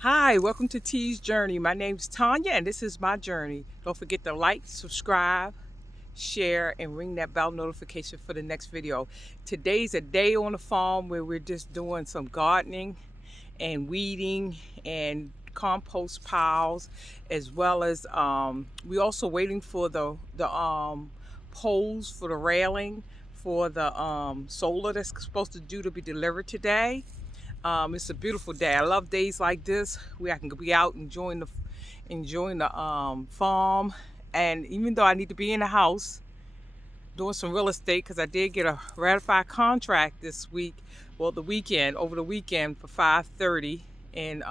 Hi, welcome to T's Journey. My name's Tanya and this is my journey. Don't forget to like, subscribe, share, and ring that bell notification for the next video. Today's a day on the farm where we're just doing some gardening and weeding and compost piles, as well as we also waiting for the poles for the railing for the solar that's supposed to be delivered today. It's a beautiful day. I love days like this where I can be out enjoying the farm. And even though I need to be in the house doing some real estate, because I did get a ratified contract this week, well, over the weekend for 530 in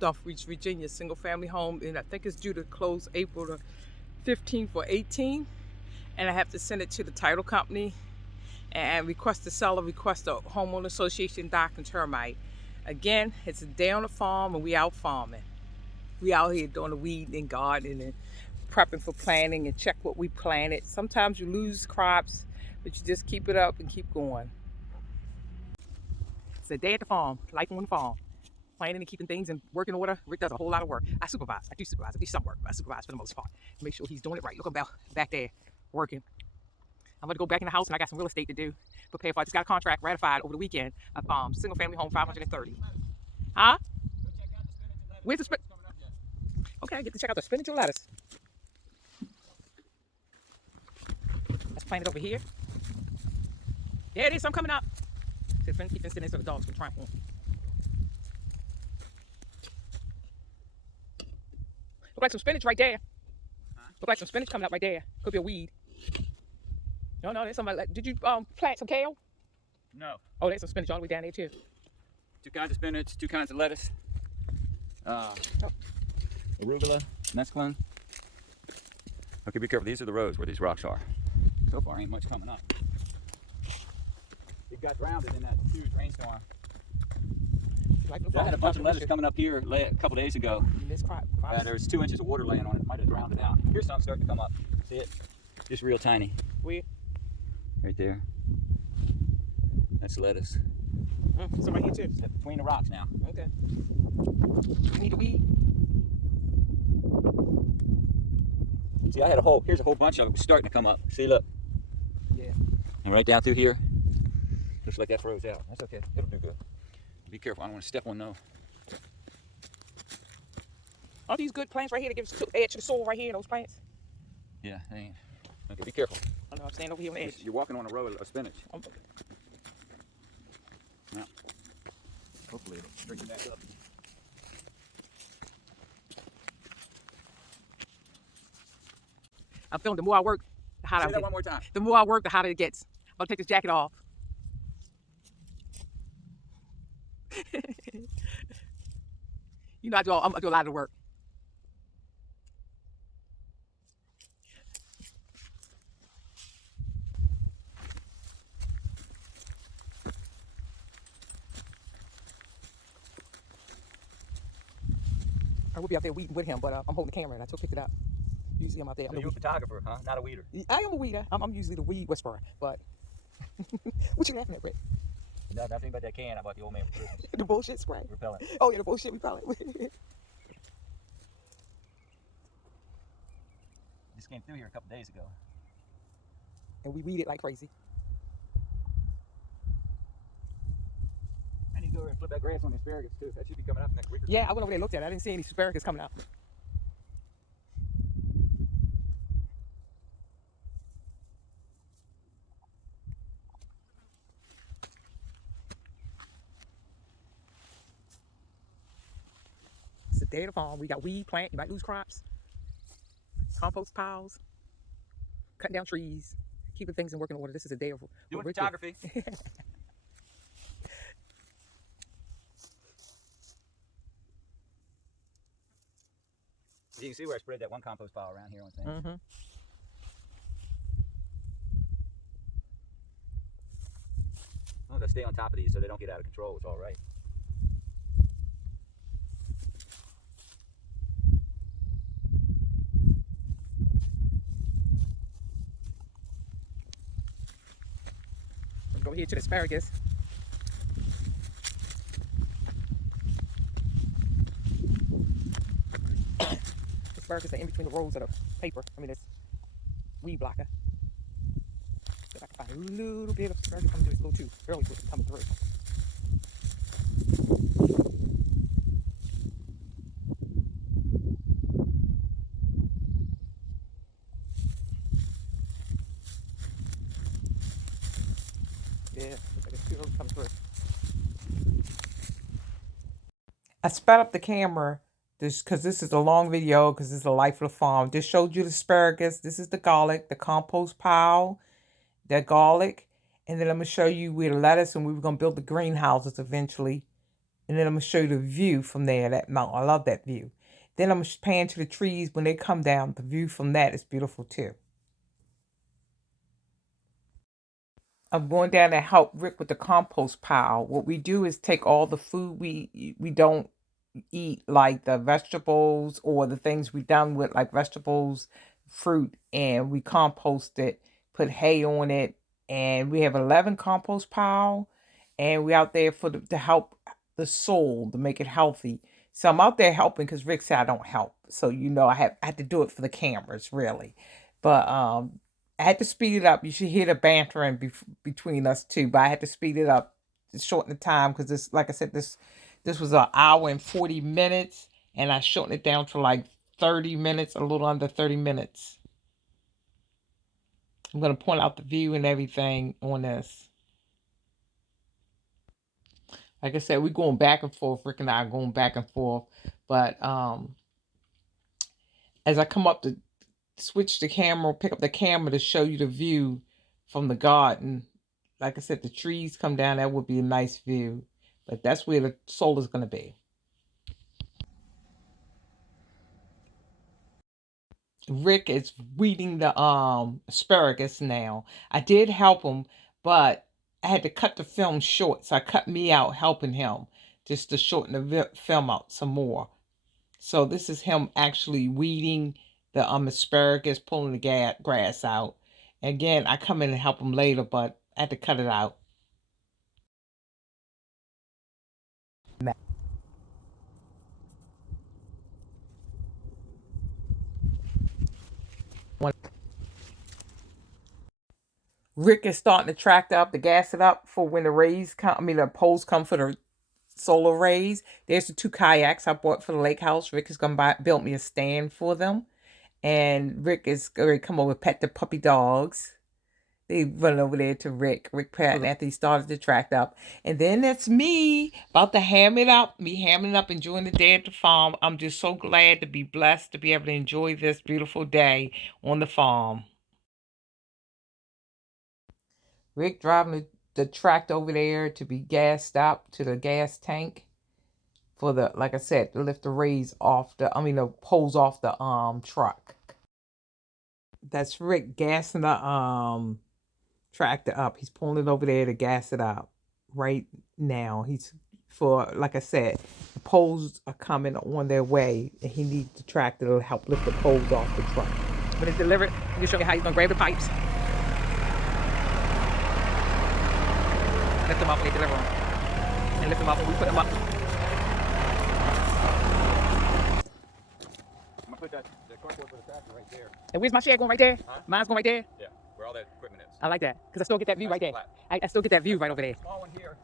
Dumfries, Virginia, single family home, and I think it's due to close April the 15th or 18th. And I have to send it to the title company and request the seller, request the homeowner association dock and termite. Again, it's a day on the farm and we out farming. We out here doing the weeding and gardening and prepping for planting and check what we planted. Sometimes you lose crops, but you just keep it up and keep going. It's a day at the farm, life on the farm. Planning and keeping things in working order. Rick does a whole lot of work. I do supervise, I do some work, but I supervise for the most part. Make sure he's doing it right. Look about back there working. I'm gonna go back in the house and I got some real estate to do. Prepare for. I just got a contract ratified over the weekend. Single family home, 530. Huh? Where's the spinach? Okay, I get to check out the spinach and lettuce. Let's plant it over here. There it is. I'm coming up. Keep fencing in so the dogs can trample on. Look like some spinach right there. Look like some spinach coming up right there. Could be a weed. No, there's somebody like. Did you plant some kale? No. Oh, there's some spinach all the way down there too. 2 kinds of spinach, 2 kinds of lettuce. Arugula, mesclun. Okay, be careful. These are the roads where these rocks are. So far, ain't much coming up. It got drowned in that huge rainstorm. I had a bunch of lettuce coming up here a couple days ago. There's 2 inches of water laying on it. Might have drowned it out. Here's some starting to come up. See it? Just real tiny. Where? Right there. That's lettuce. Some right here too. It's between the rocks now. Okay. You need to weed. See, here's a whole bunch of them starting to come up. See, look. Yeah. And right down through here, looks like that froze out. That's okay. It'll do good. Be careful. I don't want to step on no. Are these good plants right here to add to the soil right here, those plants? Yeah, they ain't. Okay, be careful. I know, I'm standing over here on the edge. You're walking on a row of spinach. Now, hopefully it'll bring you back up. I'm feeling the more I work, the hotter Say that one more time. The more I work, the hotter it gets. I'm gonna take this jacket off. You know, I do a lot of work. I will be out there weeding with him, but I'm holding the camera and I picked it up. Usually I'm out there. So you're a photographer, huh? Not a weeder. I am a weeder. I'm usually the weed whisperer, but what you laughing at, Britt? Nothing but that can I bought the old man for Christmas. The bullshit spray. Repellent. Oh yeah, the bullshit repellent. This came through here a couple days ago. And we weed it like crazy. I need to go over and flip that grass on the asparagus too. That should be coming up next week. Yeah, I went over there and looked at it. I didn't see any asparagus coming out. It's a day of the farm. We got weed, plant. You might lose crops. Compost piles. Cutting down trees. Keeping things in working order. This is a day of doing photography. You can see where I spread that one compost pile around here on things. Mm-hmm. As long as I stay on top of these so they don't get out of control, it's all right. Go here to the asparagus. asparagus are in between the rows of the paper. I mean, it's weed blocker. See if I can find a little bit of asparagus coming through. It's a little too early for it to come through. Yeah, looks like it's too early to come through. I sped up the camera because this is a long video because this is the life of the farm. This showed you the asparagus. This is the garlic, the compost pile, the garlic. And then I'm going to show you where the lettuce, and we were going to build the greenhouses eventually. And then I'm going to show you the view from there, that mountain. I love that view. Then I'm going to pan to the trees when they come down. The view from that is beautiful too. I'm going down to help Rick with the compost pile. What we do is take all the food we don't eat, like the vegetables or the things we done with, like vegetables, fruit, and we compost it, put hay on it, and we have 11 compost pile, and we out there to help the soil to make it healthy. So I'm out there helping because Rick said I don't help. So I had to do it for the cameras really. But I had to speed it up. You should hear the bantering between us two, but I had to speed it up to shorten the time because this, like I said, this was an hour and 40 minutes, and I shortened it down to like 30 minutes, a little under 30 minutes. I'm going to point out the view and everything on this. Like I said, we're going back and forth. Rick and I are going back and forth. But as I come up to switch the camera, pick up the camera to show you the view from the garden, like I said, the trees come down. That would be a nice view. But that's where the soul is going to be. Rick is weeding the asparagus now. I did help him, but I had to cut the film short, so I cut me out helping him just to shorten the film out some more. So this is him actually weeding the asparagus, pulling the grass out. Again, I come in and help him later, but I had to cut it out. Rick is starting to track up, to gas it up for when the rays come. I mean, the poles come for the solar rays. There's the 2 kayaks I bought for the lake house. Rick is going to build me a stand for them. And Rick is going to come over and pet the puppy dogs. They run over there to Rick. Rick Pratt after he started to track up. And then that's me about to ham it up. Me hamming it up, enjoying the day at the farm. I'm just so glad to be blessed to be able to enjoy this beautiful day on the farm. Rick driving the tractor over there to be gassed up to the gas tank for the, like I said, to lift the rays off the poles off the truck. That's Rick gassing the tractor up. He's pulling it over there to gas it up right now. Like I said, the poles are coming on their way, and he needs the tractor to help lift the poles off the truck. When it's delivered, I'm going to show you how you're going to grab the pipes. Lift them up when they deliver them. And lift them up when we put them up. I'm going to put the cardboard for the tractor right there. And where's my shed going right there? Huh? Mine's going right there? Yeah, where all that equipment is. I like that, because I still get that view right there. I still get that view right over there. Small one here.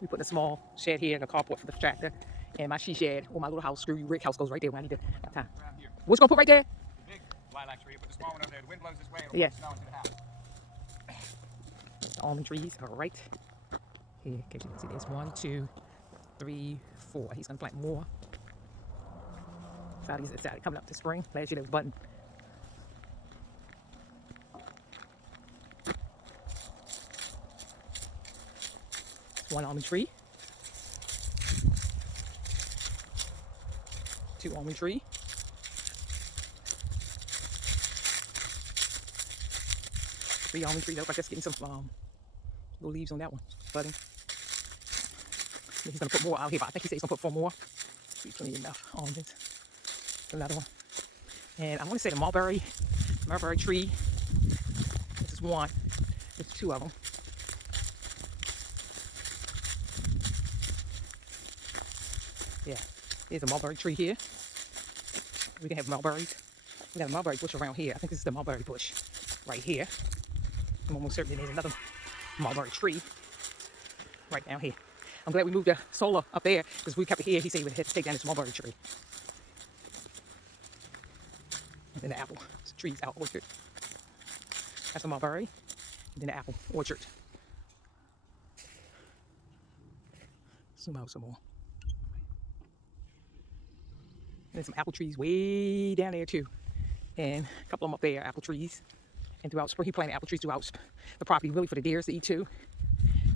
We put a small shed here, and a carport for the tractor. And my she shed, or my little house, screw you, Rick house goes right there when I need to have time. Around here. What's going to put right there? The big lilac tree, put the small one over there. The wind blows this way, it'll Yeah. put snow into the house. The almond trees are right here. In case you can see, there's 1, 2, 3, 4. He's gonna plant more. Sally's excited coming up to spring. Last year there was button. One almond tree. 2 almond tree. 3 almond trees. That looks like that's getting some little leaves on that one. Budding. He's gonna put more out here, but I think he said he's gonna put 4 more. Be plenty enough almonds. Another one. And I want to say the mulberry tree. This is one. There's 2 of them. Yeah, there's a mulberry tree here. We can have mulberries. We got a mulberry bush around here. I think this is the mulberry bush right here. I'm almost certain there's another mulberry tree right down here. I'm glad we moved the solar up there because we kept it here. He said we had to take down this mulberry tree. And then the apple trees out orchard. That's a mulberry. And then the apple orchard. Zoom out some more. And then some apple trees way down there too. And a couple of them up there, apple trees. And throughout spring, he planted apple trees throughout the property, really for the deers to eat too.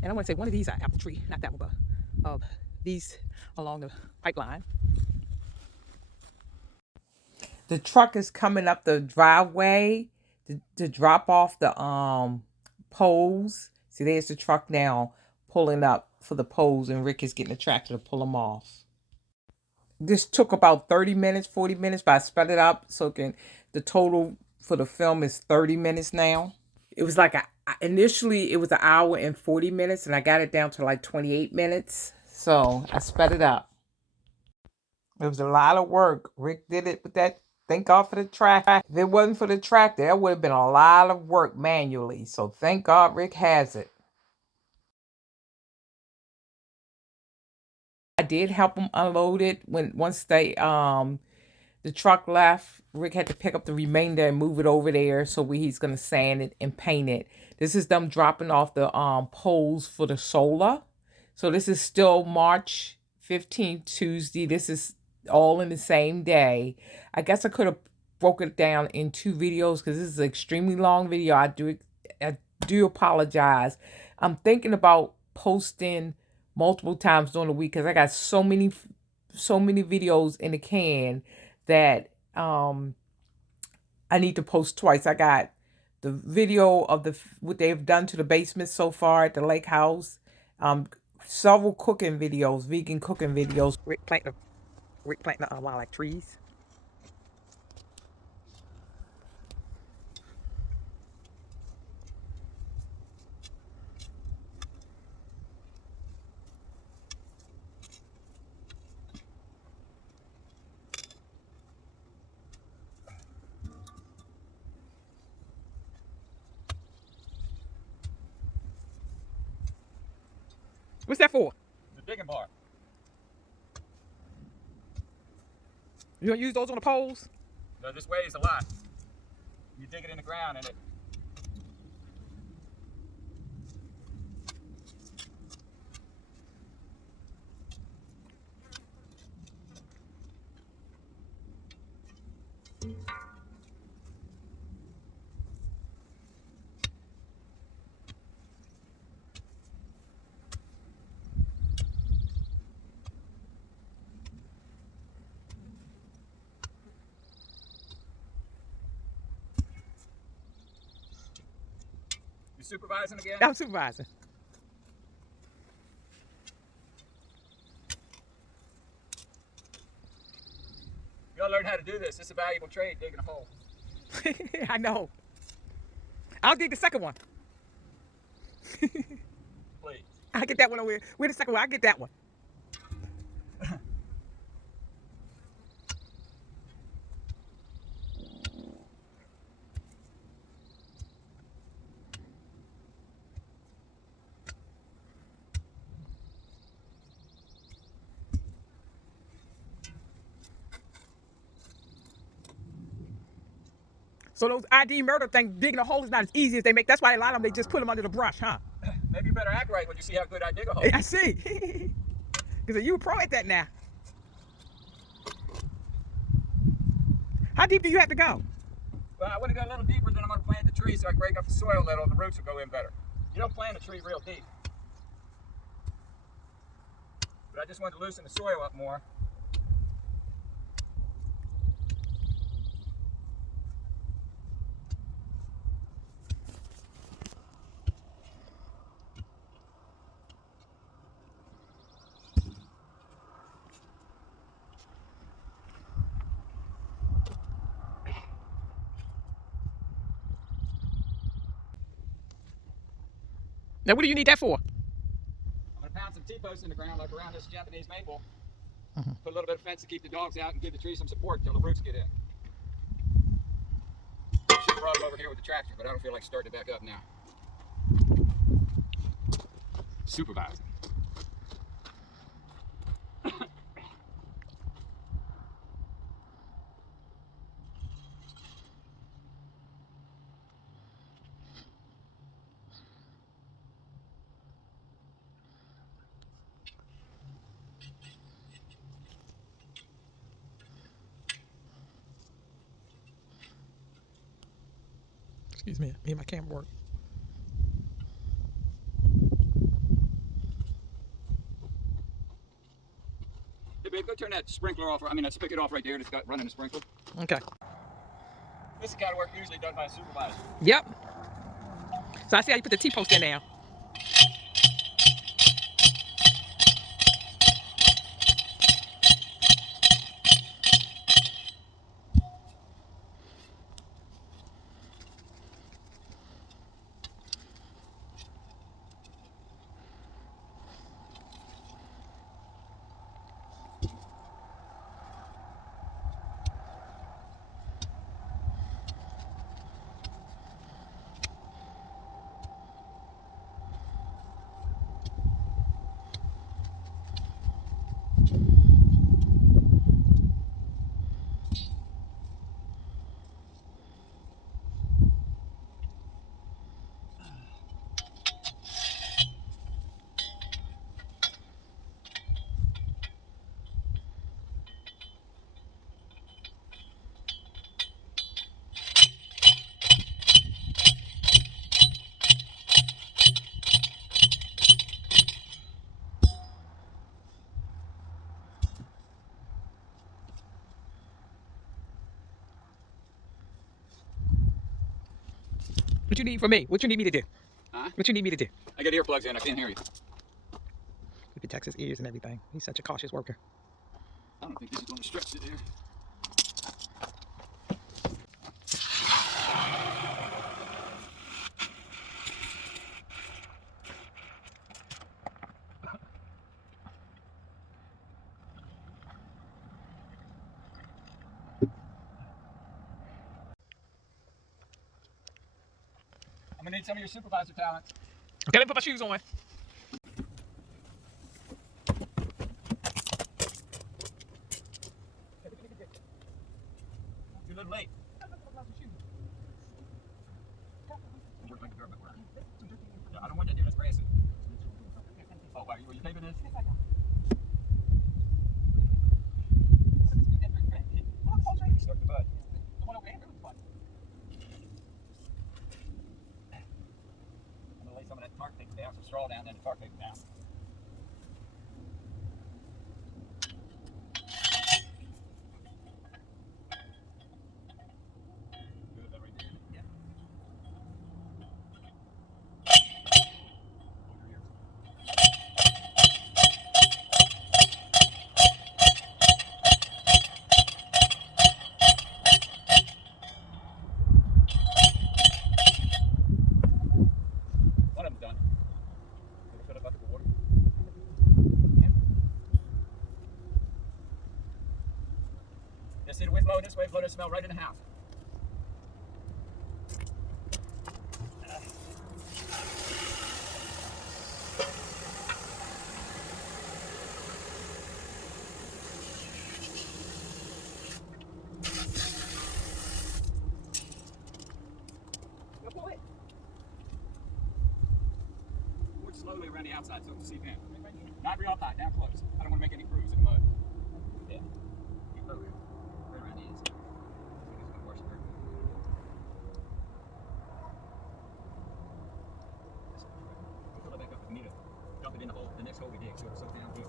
And I want to say one of these are apple tree, not that one, but of these along the pipeline. The truck is coming up the driveway to drop off the poles. See, there's the truck now pulling up for the poles, and Rick is getting a tractor to pull them off. This took about 30 minutes, 40 minutes, but I sped it up so the total for the film is 30 minutes now. It was like initially it was an hour and 40 minutes, and I got it down to like 28 minutes. So I sped it up. It was a lot of work. Rick did it with that. Thank God for the tractor. If it wasn't for the tractor, it would have been a lot of work manually. So thank God Rick has it. I did help him unload it once the truck left. Rick had to pick up the remainder and move it over there. So he's gonna sand it and paint it. This is them dropping off the poles for the solar. So this is still March 15th, Tuesday. This is all in the same day. I guess I could have broken it down in 2 videos because this is an extremely long video. I do apologize. I'm thinking about posting multiple times during the week because I got so many videos in the can that I need to post twice. I got the video of what they've done to the basement so far at the lake house, several cooking videos, vegan cooking videos. Rick planting lilac trees. What's that for? The digging bar. You gonna use those on the poles? No, this weighs a lot. You dig it in the ground and it. You supervising again? I'm supervising. You gotta learn how to do this. This is a valuable trade, digging a hole. I know. I'll dig the second one. Please. I'll get that one over here. Where's the second one? I'll get that one. So those ID murder things, digging a hole is not as easy as they make. That's why a lot of them, they just put them under the brush, huh? Maybe you better act right when you see how good I dig a hole. I see. Because you a pro at that now. How deep do you have to go? Well, I want to go a little deeper, then I'm going to plant the tree so I can break up the soil a little and the roots will go in better. You don't plant a tree real deep. But I just wanted to loosen the soil up more. Now, what do you need that for? I'm going to pound some T-posts in the ground like around this Japanese maple. Put a little bit of fence to keep the dogs out and give the trees some support until the roots get in. Should have brought them over here with the tractor, but I don't feel like starting it back up now. Supervising. Excuse me, me and my camera work. Hey babe, go turn that sprinkler off, I mean that spigot off right there that's got running the sprinkler. Okay. This is the kind of work usually done by a supervisor. Yep. So I see how you put the T-post in now. What you need from me? What you need me to do? Huh? What you need me to do? I got earplugs in, I can't hear you. He protects his ears and everything. He's such a cautious worker. I don't think this is going to stretch it here. I'm going to need some of your supervisor talent. Okay, let me put my shoes on. You're a little late. I don't want that there, that's grassy. Oh, wow, were you taping this? Stuck the bud. The one over here, the bud. I'm going to lay some of that tarp paper down, some straw down, then the tarp paper down. One of them's done. Gonna fill a bucket with water. Just see the wind blowing this way, blow that smell right in the house. Work slowly around the outside so it can seep in. Not real tight, down close. I don't want to make any grooves in the mud. Yeah. Keep over here. Right around the inside. It's going to wash it through. We'll fill it back up if we need it. Dump it in the hole, the next hole we dig, so it'll soak down deep.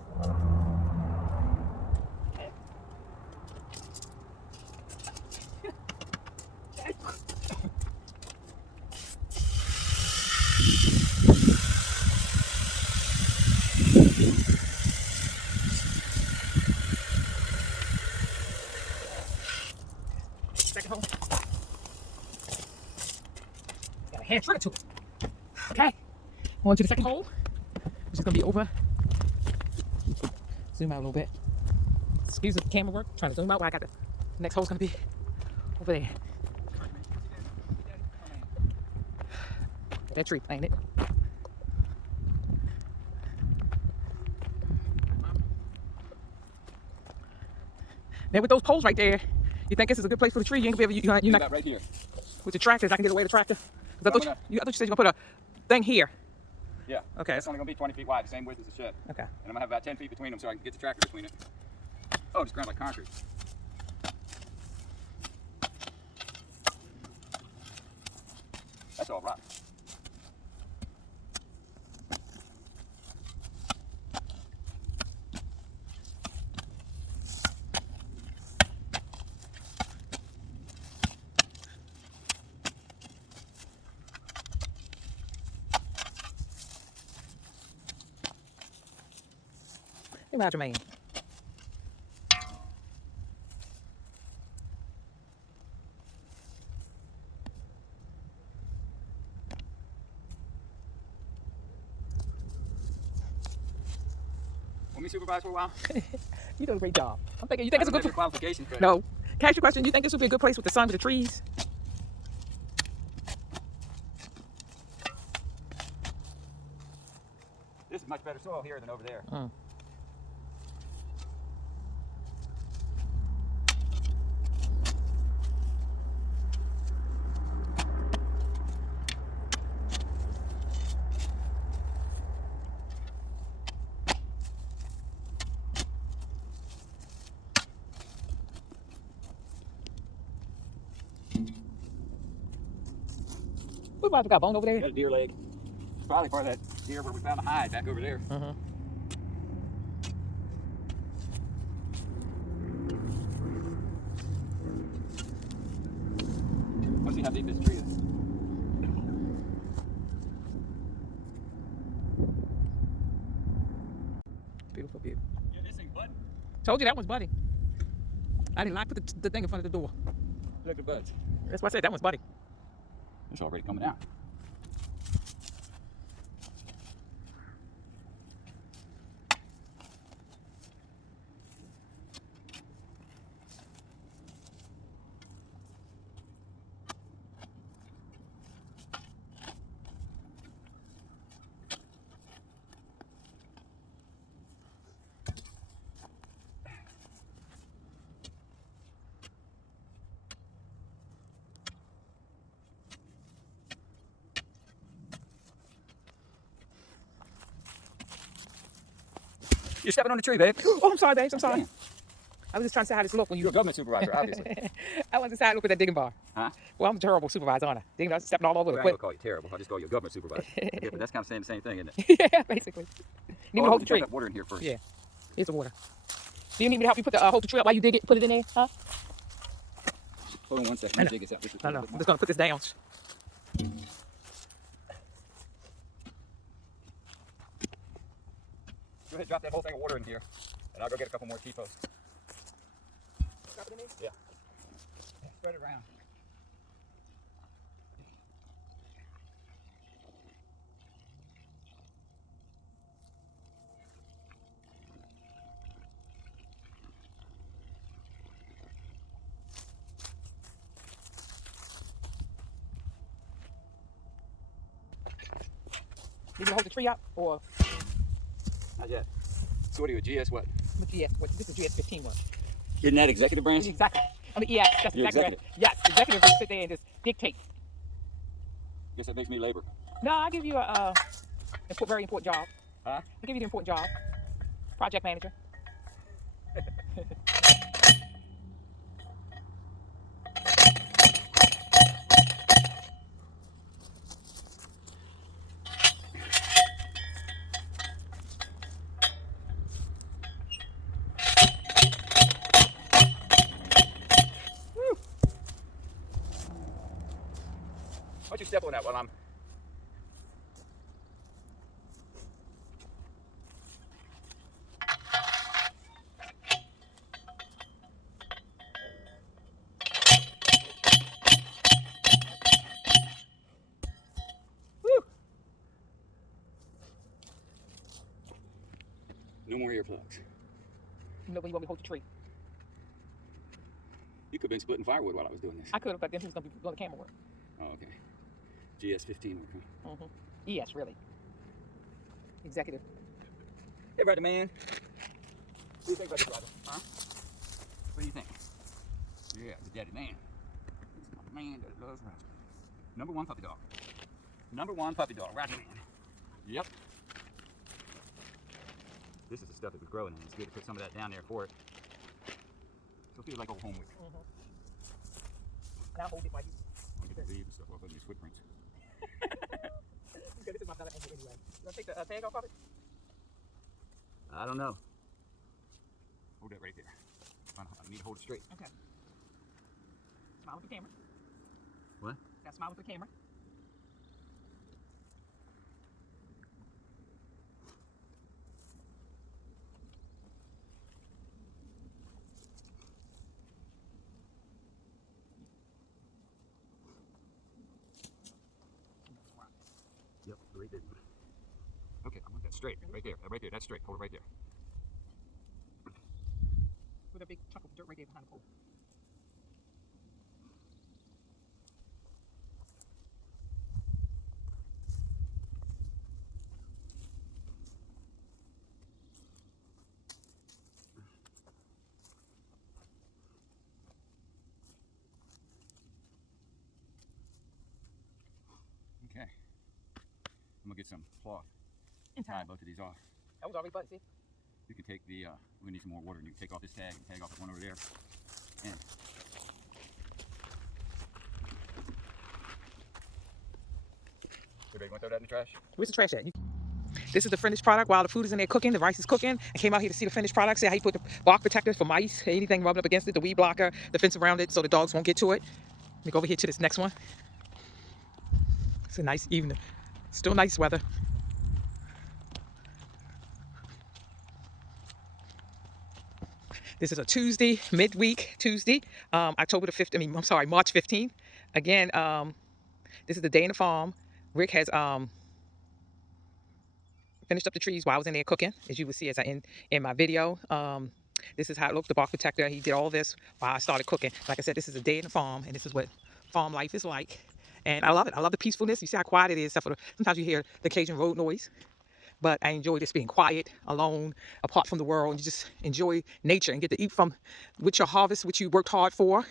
Second hole. Got a hand trigger to it. Okay. On to the second hole, which is gonna be over. Zoom out a little bit. Excuse the camera work. Trying to zoom out where I got the next hole's gonna be over there. That tree planted. Now with those poles right there, you think this is a good place for the tree? You ain't gonna be able. You're not right here. with the tractors. I can get away with the tractor. 'Cause I thought you said you're gonna put a thing here. Yeah. Okay. It's only gonna be 20 feet wide, the same width as the shed. Okay. And I'm gonna have about 10 feet between them so I can get the tractor between it. Oh, it's ground like concrete. That's all rock. Hey, Roger, man. Want me to supervise for a while? You doing a great job. I'm thinking. You think it's a good qualifications? No. Can I ask you a question? You think this would be a good place with the sun with the trees? This is much better soil here than over there. What about got a bone over there? Got a deer leg. It's probably part of that deer where we found the hide back over there. Let's see how deep this tree is. Beautiful view. Yeah, this thing's budding. Told you that one's budding. I did not put the thing in front of the door. Look at the buds. That's why I said that one's budding. It's already coming out. You're stepping on the tree, babe. Oh, I'm sorry, babes. I'm sorry. Damn. I was just trying to see how this looked when You're you. a government supervisor, obviously. I was inside looking at that digging bar. Huh? Well, I'm a terrible supervisor, aren't I? Digging bar, stepping all over Well, the I ain't equipment. gonna call you terrible. I'll just call you a government supervisor. Yeah, but that's kind of saying the same thing, isn't it? Yeah, basically. Need me to Oh, hold the you tree. got water in here first. Yeah, here's the water. Do you need me to help you put the hold the tree up while you dig it? Put it in there, huh? Hold on one second. I Let know. me dig this out. This is I know. I'm just gonna put this down. Go ahead and drop that whole thing of water in here, and I'll go get a couple more T-posts. Drop it in there? Yeah. Spread it around. Need me to hold the tree up or Not yet. So what are you, a GS what? what GS? What this is GS15 one? Isn't that executive branch? Exactly. I mean, yeah, that's You're exactly right. executive. Yes, executive just sit there and just dictate. Guess that makes me labor. No, I give you a very important job. Huh? I give you the important job. Project manager. Why don't you step on that while I'm... Woo! No more earplugs. You know when you want me to hold the tree. You could have been splitting firewood while I was doing this. I could have, but then who's going to be doing the camera work? Oh, okay. GS15 work, huh? Mm-hmm. ES, really. Executive. Hey, brother man. What do you think about this, brother? Huh? What do you think? Yeah, the daddy man. It's my man that loves Roger. Number one puppy dog. Number one puppy dog, Roger man. Yep. This is the stuff that was growing, and it's good to put some of that down there for it. So it feels like old homework. And I'll hold it while you. I'll get the leaves and stuff off of these footprints. Okay, this is my better angle anyway. You want to take the tag off of it? I don't know. Hold that right there. I need to hold it straight. Okay. Smile with the camera. What? Now smile with the camera. Yep, right there. Okay, I want that straight. Right there. Right there. That's straight. Hold it right there. With a big chunk of dirt right there behind the pole. Okay. I'm gonna get some cloth In and tie time. both of these off. That was already button, see? You can take the, we need some more water, and you can take off this tag and tag off the one over there. And everybody want to throw that in the trash? Where's the trash at? This is the finished product. While the food is in there cooking, the rice is cooking. I came out here to see the finished product, see how you put the bark protector for mice, anything rubbing up against it, the weed blocker, the fence around it so the dogs won't get to it. Let me go over here to this next one. It's a nice evening. Still nice weather. This is a Tuesday, midweek Tuesday, October the 5th, I'm sorry, March 15th. Again, this is the day in the farm. Rick has finished up the trees while I was in there cooking, as you will see as I in my video. This is how it looks, the bark protector. He did all this while I started cooking. Like I said, this is a day in the farm, and this is what farm life is like. And I love it. I love the peacefulness. You see how quiet it is, except for sometimes you hear the occasional road noise. But I enjoy just being quiet, alone, apart from the world, and you just enjoy nature and get to eat from with your harvest, which you worked hard for,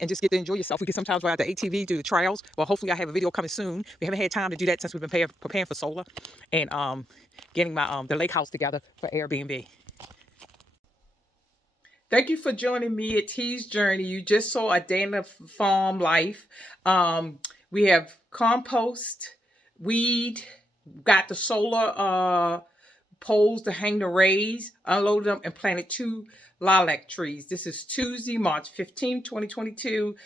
and just get to enjoy yourself. We can sometimes ride the ATV, do the trails. Well, hopefully I have a video coming soon. We haven't had time to do that since we've been preparing for solar and getting my the lake house together for Airbnb. Thank you for joining me at T's Journey. You just saw a day in the farm life. We have compost, weed, got the solar poles to hang the rays, unloaded them, and planted 2 lilac trees. This is Tuesday, March 15, 2022.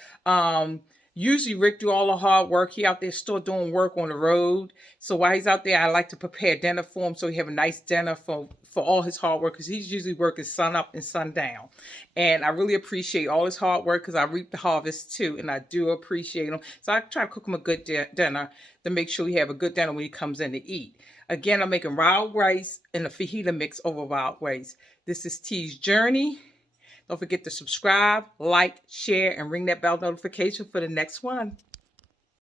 Usually Rick do all the hard work. He out there still doing work on the road. So while he's out there, I like to prepare dinner for him so he have a nice dinner for all his hard work, because he's usually working sun up and sun down. And I really appreciate all his hard work, because I reap the harvest too, and I do appreciate him. So I try to cook him a good dinner to make sure he have a good dinner when he comes in to eat. Again, I'm making wild rice and a fajita mix over wild rice. This is T's Journey. Don't forget to subscribe, like, share, and ring that bell notification for the next one.